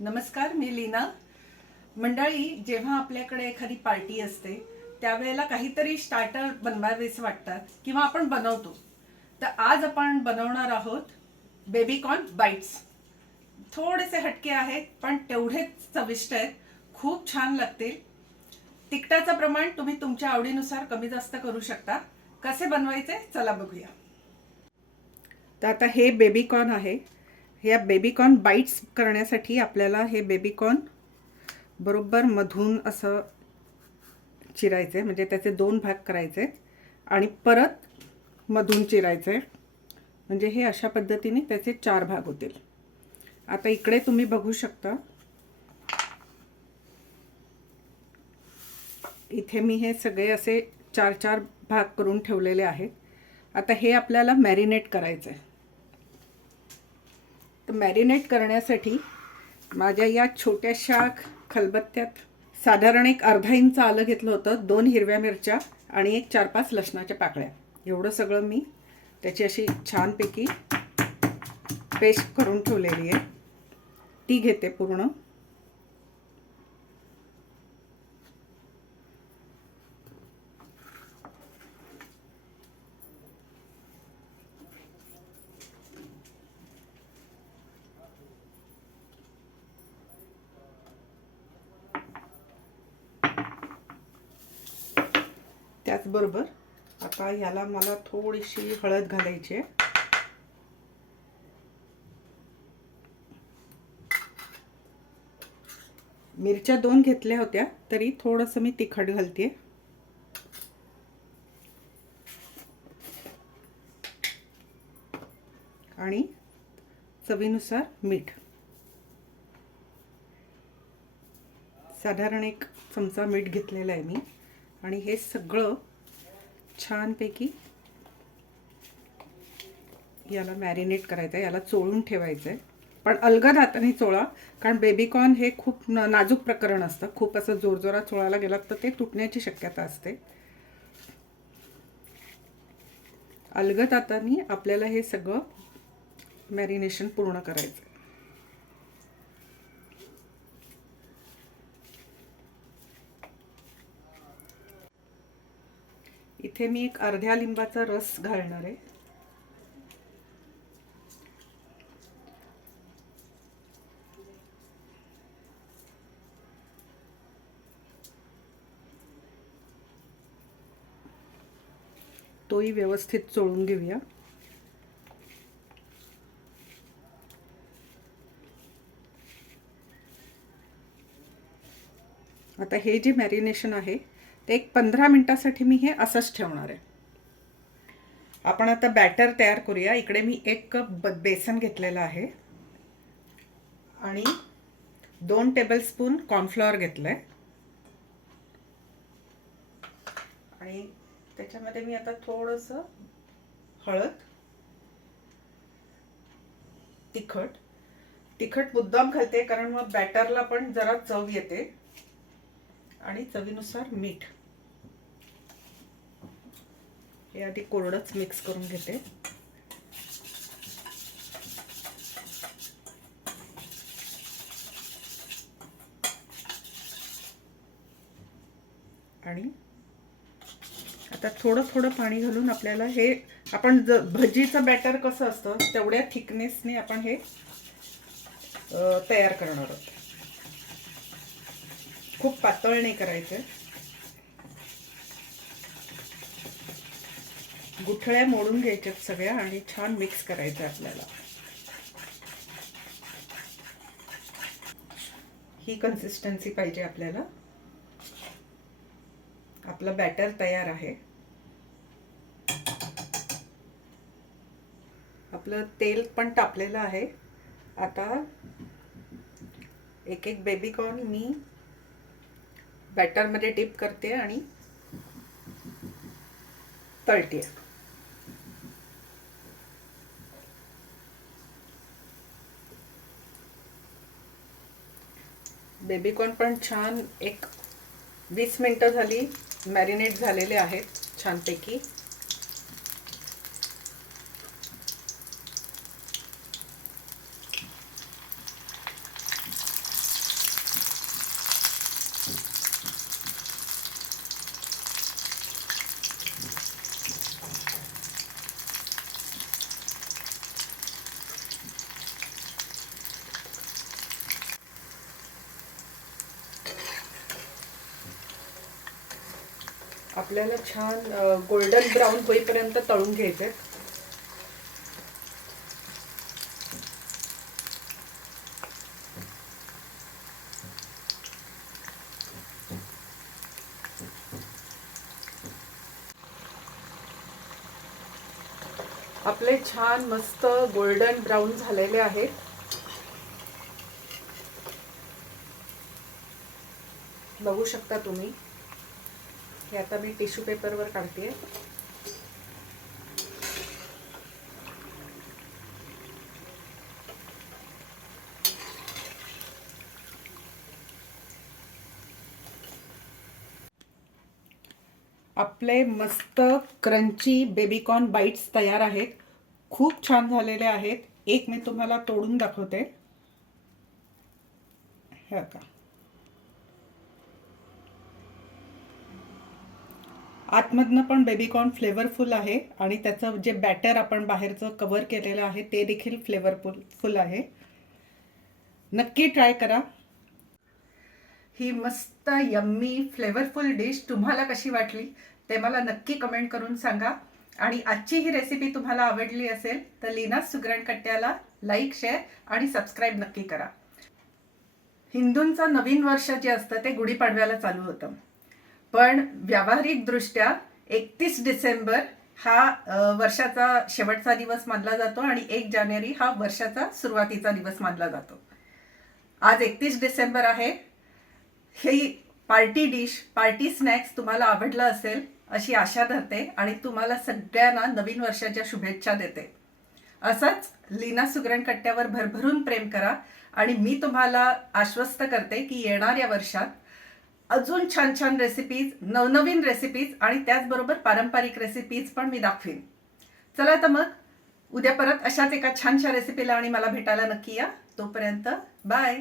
नमस्कार मी लीना. मंडळी जेव्हा आपल्याकडे एखादी पार्टी असते त्यावेळेला काहीतरी स्टार्टर बनवावेसे वाटतात किंवा आपण बनवतो. तर आज आपण बनवणार आहोत बेबीकॉर्न बाईट्स. थोडेसे हटके आहेत पण तेवढेच चविष्ट आहेत. खूप छान लागतील. तिखटाचं प्रमाण तुम्ही तुमच्या आवडीनुसार कमी जास्त करू शकता. कसे बनवायचे? चला बघूया. तर आता हे बेबीकॉर्न आहे. ह्या बेबीकॉर्न बाईट्स करण्यासाठी आपल्याला हे बेबीकॉर्न बरोबर मधून असं चिरायचे म्हणजे त्याचे दोन भाग करायचे आणि परत मधून चिरायचे म्हणजे हे अशा पद्धतीने त्याचे चार भाग होतील. आता इकडे तुम्ही बघू शकता. इथे मी हे सगळे असे चार चार भाग करून ठेवलेले आहेत. आता हे आपल्याला मॅरिनेट करायचं आहे तर मॅरिनेट करण्यासाठी माझ्या या छोट्याशा खलबत्त्यात साधारण एक अर्धा इंच आलं घेतलं होतं दोन हिरव्या मिरच्या आणि एक चार पाच लसणाच्या पाकळ्या. एवढं सगळं मी त्याची अशी छानपैकी पेस्ट करून ठेवलेली आहे. ती घेते पूर्ण. त्याचबरोबर आता ह्याला मला थोडीशी हळद घालायची आहे. मिरच्या दोन घेतल्या होत्या तरी थोडंसं मी तिखट घालते आणि चवीनुसार मीठ. साधारण एक चमचा मीठ घेतलेला आहे मी. आणि हे सगळं छानपैकी याला मॅरिनेट करायचं आहे याला चोळून ठेवायचं आहे पण अलगद हाताने चोळा कारण बेबीकॉर्न हे खूप न नाजूक प्रकरण असतं. खूप असं जोरजोरात चोळायला गेलात तर ते तुटण्याची शक्यता असते. अलगद हाताने आपल्याला हे सगळं मॅरिनेशन पूर्ण करायचं इथे मी एक अर्ध्या लिंबाचा रस घालणार आहे. तोही व्यवस्थित चोळून घेऊया. आता हे जे मॅरिनेशन आहे ते एक पंधरा मिनटासाठी मी हे असंच ठेवणार आहे. आपण आता बॅटर तयार करूया. इकडे मी एक कप ब बेसन घेतलेलं आहे. आणि दोन टेबलस्पून कॉर्नफ्लॉवर घेतलं आहे आणि त्याच्यामध्ये मी आता थोडंसं हळद तिखट. तिखट मुद्दाम घालते कारण मग बॅटरला पण जरा चव येते. आणि चवीनुसार मीठ. हे आधी कोरडंच मिक्स करून घेते. आणि आता थोडं थोडं पाणी घालून आपल्याला हे आपण ज भजीचं बॅटर कसं असतं तेवढ्या थिकनेसने आपण हे तयार करणार आहोत. खूप पातळ नाही करायचं. गुठळ्या मोडून घ्यायच्यात सगळ्या आणि छान मिक्स करायचं आपल्याला. ही कन्सिस्टन्सी पाहिजे आपल्याला. आपलं बॅटर तयार आहे. आपलं तेल पण तापलेलं आहे. आता एक एक बेबीकॉर्न मी बॅटरमध्ये डिप करते आणि तळते. बेबीकॉर्न पण छान एक वीस मिनटं झाली मॅरिनेट झालेले आहेत छानपैकी. आपल्याला छान गोल्डन ब्राऊन होईपर्यंत तळून घ्यायचे आपले छान मस्त गोल्डन ब्राऊन झालेले आहेत. बघू शकता तुम्ही. हे आता मी टिश्यू पेपरवर काढते आपले मस्त क्रंची बेबीकॉर्न बाईट्स तयार आहेत. खूप छान झालेले आहेत. एक मी तुम्हाला तोडून दाखवते. हे का आतमधनं पण बेबीकॉर्न फ्लेवरफुल आहे आणि त्याचं जे बॅटर आपण बाहेरचं कव्हर केलेलं आहे ते देखील फ्लेवरफुल फुल आहे. नक्की ट्राय करा. ही मस्त यम्मी फ्लेवरफुल डिश तुम्हाला कशी वाटली ते मला नक्की कमेंट करून सांगा. आणि आजची ही रेसिपी तुम्हाला आवडली असेल तर लीना सुगरण कट्ट्याला लाईक शेअर आणि सबस्क्राईब नक्की करा. हिंदूंचं नवीन वर्ष जे असतं ते गुढीपाडव्याला चालू होतं. पण व्यावहारिकदृष्ट्या एकतीस डिसेंबर हा वर्षाचा शेवटचा दिवस मानला जातो आणि एक जानेवारी हा वर्षाचा सुरुवातीचा दिवस मानला जातो. आज एकतीस डिसेंबर आहे. ही पार्टी डिश पार्टी स्नॅक्स तुम्हाला आवडलं असेल अशी आशा धरते आणि तुम्हाला सगळ्यांना नवीन वर्षाच्या शुभेच्छा देते. असंच लीना सुगरण कट्ट्यावर भरभरून प्रेम करा आणि मी तुम्हाला आश्वस्त करते की येणाऱ्या वर्षात अजून छान छान रेसिपीज नवनवीन रेसिपीज आणि त्याचबरोबर पारंपरिक रेसिपीज पण मी दाखवीन. चला तर मग उद्या परत अशाच एका छानशा रेसिपीला आणि मला भेटायला नक्की या. तोपर्यंत बाय